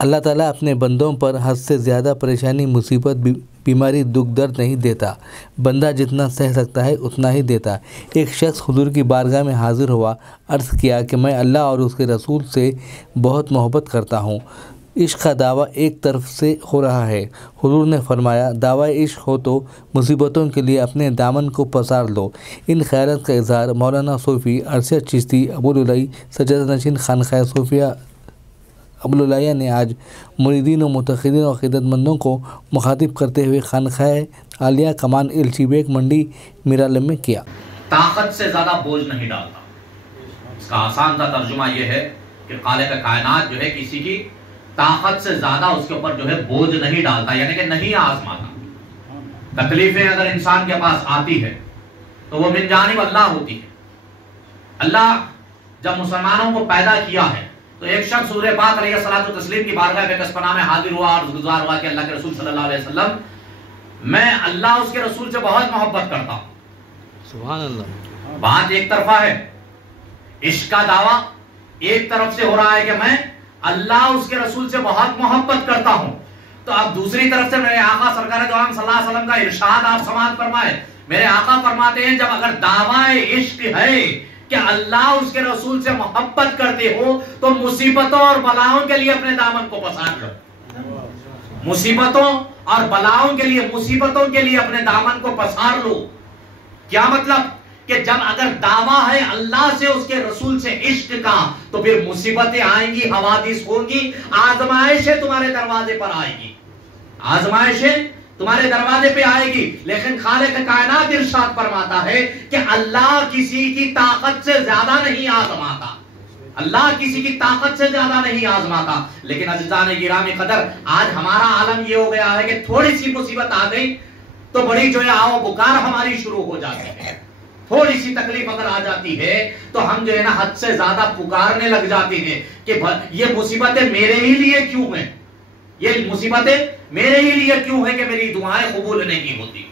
اللہ تعالیٰ اپنے بندوں پر حد سے زیادہ پریشانی، مصیبت، بیماری، دکھ درد نہیں دیتا، بندہ جتنا سہ سکتا ہے اتنا ہی دیتا۔ ایک شخص حضور کی بارگاہ میں حاضر ہوا، عرض کیا کہ میں اللہ اور اس کے رسول سے بہت محبت کرتا ہوں، عشق کا دعویٰ ایک طرف سے ہو رہا ہے۔ حضور نے فرمایا، دعویٰ عشق ہو تو مصیبتوں کے لیے اپنے دامن کو پسار لو۔ ان خیالات کا اظہار مولانا صوفی ارشد چشتی ابوالعلی سجادہ نشین خانقاہ صوفیہ ابوالعلیہ نے آج مریدین و متقدین و عقیدت مندوں کو مخاطب کرتے ہوئے خانقاہ عالیہ کمان ایلچی بیگ منڈی میرالم میں کیا۔ طاقت سے زیادہ بوجھ نہیں ڈالتا۔ اس کا آسان سا ترجمہ یہ ہے کہ خالق کائنات جو ہے کسی کی طاقت سے زیادہ اس کے اوپر جو ہے بوجھ نہیں ڈالتا، یعنی کہ نہیں آزماتا۔ تکلیفیں اگر انسان کے پاس آتی ہے تو وہ من جانب اللہ ہوتی ہے۔ اللہ جب مسلمانوں کو پیدا کیا ہے تو ایک شخص حضور پاک علیہ الصلوۃ والتسلیم کی بارگاہ بے کس پناہ میں حاضر ہوا اور گزار ہوا کہ اللہ کے رسول صلی اللہ علیہ وسلم، میں اللہ اس کے رسول سے بہت محبت کرتا ہوں۔ سبحان اللہ۔ بات ایک طرفہ ہے، عشق کا دعویٰ ایک طرف سے ہو رہا ہے کہ میں اللہ اس کے رسول سے بہت محبت کرتا ہوں، تو اب دوسری طرف سے میرے آقا سرکار دو عالم صلی اللہ علیہ وسلم کا ارشاد آپ سماعت فرمائے۔ میرے آقا فرماتے ہیں جب اگر دعویٰ عشق ہے کہ اللہ اس کے رسول سے محبت کرتے ہو تو مصیبتوں اور بلاؤں کے لیے اپنے دامن کو پسار لو۔ مصیبتوں اور بلاؤں کے لیے، مصیبتوں کے لیے اپنے دامن کو پسار لو۔ کیا مطلب؟ کہ جب اگر دعویٰ ہے اللہ سے اس کے رسول سے عشق کا تو پھر مصیبتیں آئیں گی، حوادث ہوں گی، آزمائشیں تمہارے دروازے پر آئیں گی، آزمائشیں تمہارے دروازے پہ آئے گی۔ لیکن خالق کائنات ارشاد فرماتا ہے کہ اللہ کسی کی طاقت سے زیادہ نہیں آزماتا، اللہ کسی کی طاقت سے زیادہ نہیں آزماتا۔ لیکن عزیزان گرامی قدر، آج ہمارا عالم یہ ہو گیا ہے کہ تھوڑی سی مصیبت آ گئی تو بڑی جو ہے آؤ بکار ہماری شروع ہو جاتی ہے۔ تھوڑی سی تکلیف اگر آ جاتی ہے تو ہم جو ہے نا حد سے زیادہ پکارنے لگ جاتے ہیں کہ یہ مصیبتیں میرے ہی لیے کیوں ہیں، یہ مصیبتیں میرے ہی لیے کیوں ہیں کہ میری دعائیں قبول نہیں ہوتی،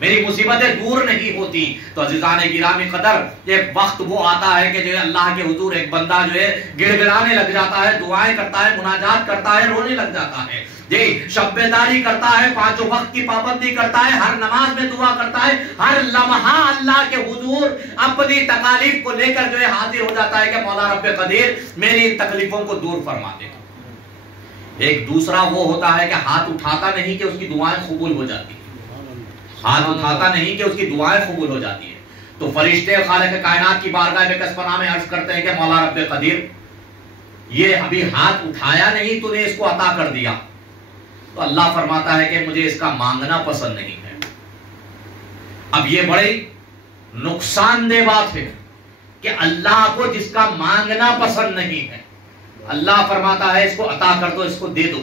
میری مصیبتیں دور نہیں ہوتی۔ تو عزیزان گرامی قدر، ایک وقت وہ آتا ہے کہ جو ہے اللہ کے حضور ایک بندہ جو ہے گڑ گڑانے لگ جاتا ہے، دعائیں کرتا ہے، مناجات کرتا ہے، رونے لگ جاتا ہے، جی شب بیداری کرتا ہے، پانچوں وقت کی پابندی کرتا ہے، ہر نماز میں دعا کرتا ہے، ہر لمحہ اللہ کے حضور اپنی تکالیف کو لے کر جو ہے حاضر ہو جاتا ہے کہ مولا رب قدیر میری تکلیفوں کو دور فرما دے۔ ایک دوسرا وہ ہوتا ہے کہ ہاتھ اٹھاتا نہیں کہ اس کی دعائیں قبول ہو جاتی ہیں، ہاتھ اٹھاتا نہیں کہ اس کی دعائیں قبول ہو جاتی ہیں۔ تو فرشتے خالق کائنات کی بارگاہ بے کس پناہ میں عرض کرتے ہیں کہ مولا رب قدیر یہ ابھی ہاتھ اٹھایا نہیں، تو نے اس کو عطا کر دیا۔ تو اللہ فرماتا ہے کہ مجھے اس کا مانگنا پسند نہیں ہے۔ اب یہ بڑی نقصان دہ بات ہے کہ اللہ کو جس کا مانگنا پسند نہیں ہے، اللہ فرماتا ہے اس کو عطا کر دو، اس کو دے دو۔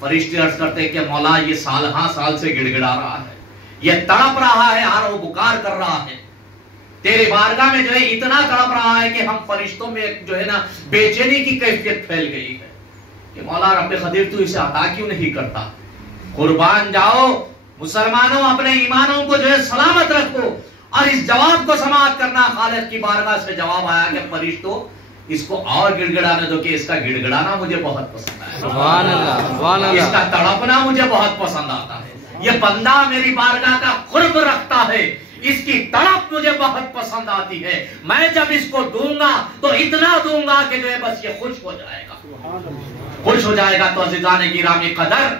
فرشتے عرض کرتے ہیں کہ مولا یہ سال ہاں سال سے گڑ گڑا رہا ہے، یہ تڑپ رہا ہے، ہار و بکار کر رہا ہے، تیرے بارگاہ میں جو ہے اتنا تڑپ رہا ہے کہ ہم فرشتوں میں جو ہے نا بے چینی کی کیفیت پھیل گئی ہے کہ مولا رب قدیر تو اسے عطا کیوں نہیں کرتا۔ قربان جاؤ مسلمانوں، اپنے ایمانوں کو جو ہے سلامت رکھو، اور اس جواب کو سماعت کرنا، خالق کی بارگاہ سے جواب آیا کہ فرشتوں اس کو اور گڑ گڑانے دو کہ اس کا گڑ گڑانا مجھے بہت پسند ہے، سبحان اللہ، سبحان اللہ، اس کا تڑپنا مجھے بہت پسند آتا ہے، یہ بندہ میری بارگاہ کا قرب رکھتا ہے، اس کی تڑپ مجھے بہت پسند آتی ہے، میں جب اس کو دوں گا تو اتنا دوں گا کہ جو ہے بس یہ خوش ہو جائے گا، خوش ہو جائے گا۔ تو عزیزان گرامی قدر،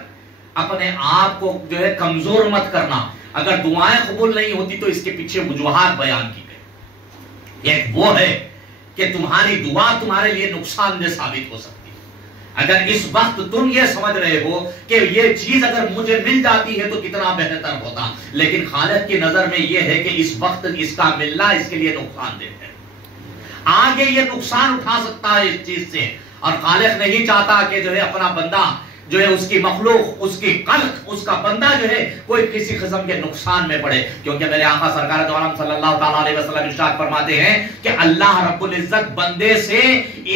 اپنے آپ کو جو ہے کمزور مت کرنا۔ اگر دعائیں قبول نہیں ہوتی تو اس کے پیچھے وجوہات بیان کی گئی۔ ایک وہ ہے کہ تمہاری دعا تمہارے لیے نقصان دہ ثابت ہو سکتی ہے۔ اگر اس وقت تم یہ سمجھ رہے ہو کہ یہ چیز اگر مجھے مل جاتی ہے تو کتنا بہتر ہوتا، لیکن خالق کی نظر میں یہ ہے کہ اس وقت اس کا ملنا اس کے لیے نقصان دہ ہے، آگے یہ نقصان اٹھا سکتا ہے اس چیز سے، اور خالق نہیں چاہتا کہ جو ہے اپنا بندہ جو ہے اس کی مخلوق، اس کی خلق، اس کا بندہ جو ہے کوئی کسی قسم کے نقصان میں پڑے، کیونکہ میرے آقا سرکار دو عالم صلی اللہ تعالیٰ علیہ وسلم ارشاد فرماتے ہیں کہ اللہ رب العزت بندے سے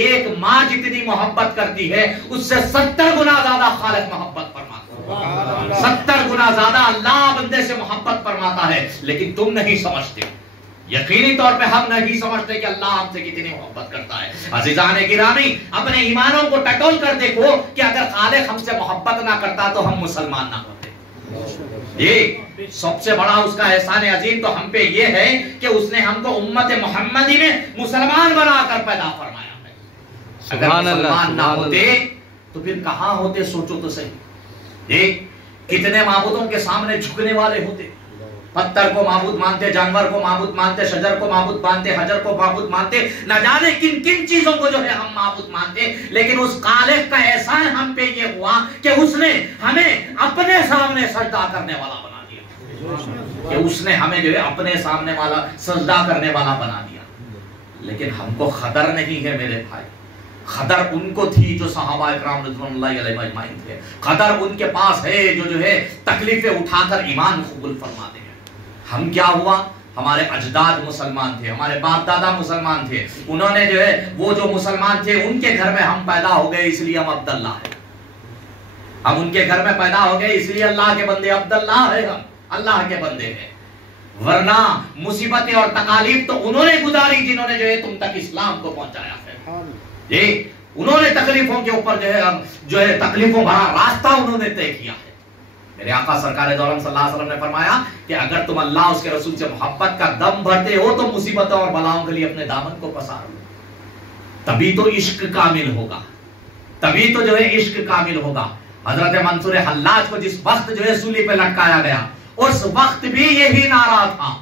ایک ماں جتنی محبت کرتی ہے اس سے 70 گنا زیادہ خالق محبت فرماتا ہے، 70 گنا زیادہ اللہ بندے سے محبت فرماتا ہے، لیکن تم نہیں سمجھتے، یقینی طور پہ ہم نہیں سمجھتے کہ اللہ ہم سے کتنی محبت کرتا ہے۔ عزیزان گرامی، اپنے ایمانوں کو ٹٹول کر دیکھو کہ اگر خالق ہم سے محبت نہ کرتا تو ہم مسلمان نہ ہوتے۔ یہ سب سے بڑا اس کا احسان عظیم تو ہم پہ یہ ہے کہ اس نے ہم کو امت محمدی میں مسلمان بنا کر پیدا فرمایا ہے۔ اگر مسلمان نہ ہوتے تو پھر کہاں ہوتے؟ سوچو تو صحیح۔ یہ کتنے معبودوں کے سامنے جھکنے والے ہوتے، پتھر کو معبود مانتے، جانور کو معبود مانتے، شجر کو معبود مانتے، حجر کو معبود مانتے، نہ جانے کن کن چیزوں کو جو ہے ہم معبود مانتے۔ لیکن اس خالق کا احسان ہم پہ یہ ہوا کہ اس نے ہمیں اپنے سامنے سجدہ کرنے والا بنا دیا، کہ اس نے ہمیں جو ہے اپنے سامنے والا سجدہ کرنے والا بنا دیا۔ لیکن ہم کو خطر نہیں ہے میرے بھائی، قدر ان کو تھی جو صحابہ اکرام رضوان اللہ علیہ اجمعین تھے، قدر ان کے پاس ہے جو ہے تکلیفیں اٹھا کر ایمان قبول فرماتے ہیں۔ ہم کیا ہوا؟ ہمارے اجداد مسلمان تھے، ہمارے باپ دادا مسلمان تھے، انہوں نے جو ہے وہ جو مسلمان تھے ان کے گھر میں ہم پیدا ہو گئے، اس لیے ہم عبداللہ ہیں۔ ہم ان کے گھر میں پیدا ہو گئے اس لیے اللہ کے بندے عبداللہ ہیں، ہم اللہ کے بندے ہیں۔ ورنہ مصیبتیں اور تکالیف تو انہوں نے گزاری جنہوں نے جو ہے تم تک اسلام کو پہنچایا ہے۔ انہوں نے تکلیفوں کے اوپر جو ہے تکلیفوں بھرا راستہ انہوں نے طے کیا ہے۔ میرے آقا سرکار دو عالم صلی اللہ علیہ وسلم نے فرمایا کہ اگر تم اللہ اس کے رسول سے محبت کا دم بھرتے ہو تو مصیبتوں اور بلاؤں کے لیے اپنے دامن کو پسارو، تبھی تو عشق کامل ہوگا، تبھی تو جو ہے عشق کامل ہوگا۔ حضرت منصور حلاج کو جس وقت جو ہے سولی پہ لٹکایا گیا، اس وقت بھی یہی نعرہ تھا،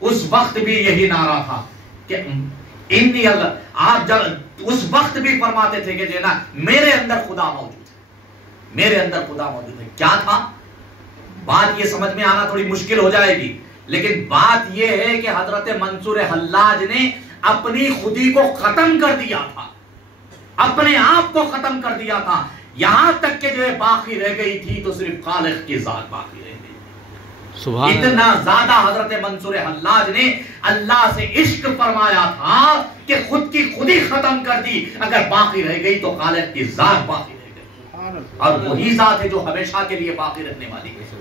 اس وقت بھی یہی نعرہ تھا کہ آپ اس وقت بھی فرماتے تھے کہ جو نا میرے اندر خدا موجود ہے، میرے اندر خدا موجود ہے۔ کیا تھا بات؟ یہ سمجھ میں آنا تھوڑی مشکل ہو جائے گی، لیکن بات یہ ہے کہ حضرت منصور حلاج نے اپنی خودی کو ختم کر دیا تھا، اپنے آپ کو ختم کر دیا تھا، یہاں تک کہ جو ہے باقی رہ گئی تھی تو صرف خالق کی ذات باقی رہ گئی۔ اتنا زیادہ حضرت منصور حلاج نے اللہ سے عشق فرمایا تھا کہ خود کی خودی ختم کر دی، اگر باقی رہ گئی تو خالق کی ذات باقی رہ گئی، اور وہی ذات ہے جو ہمیشہ کے لیے باقی رہنے والی ہے۔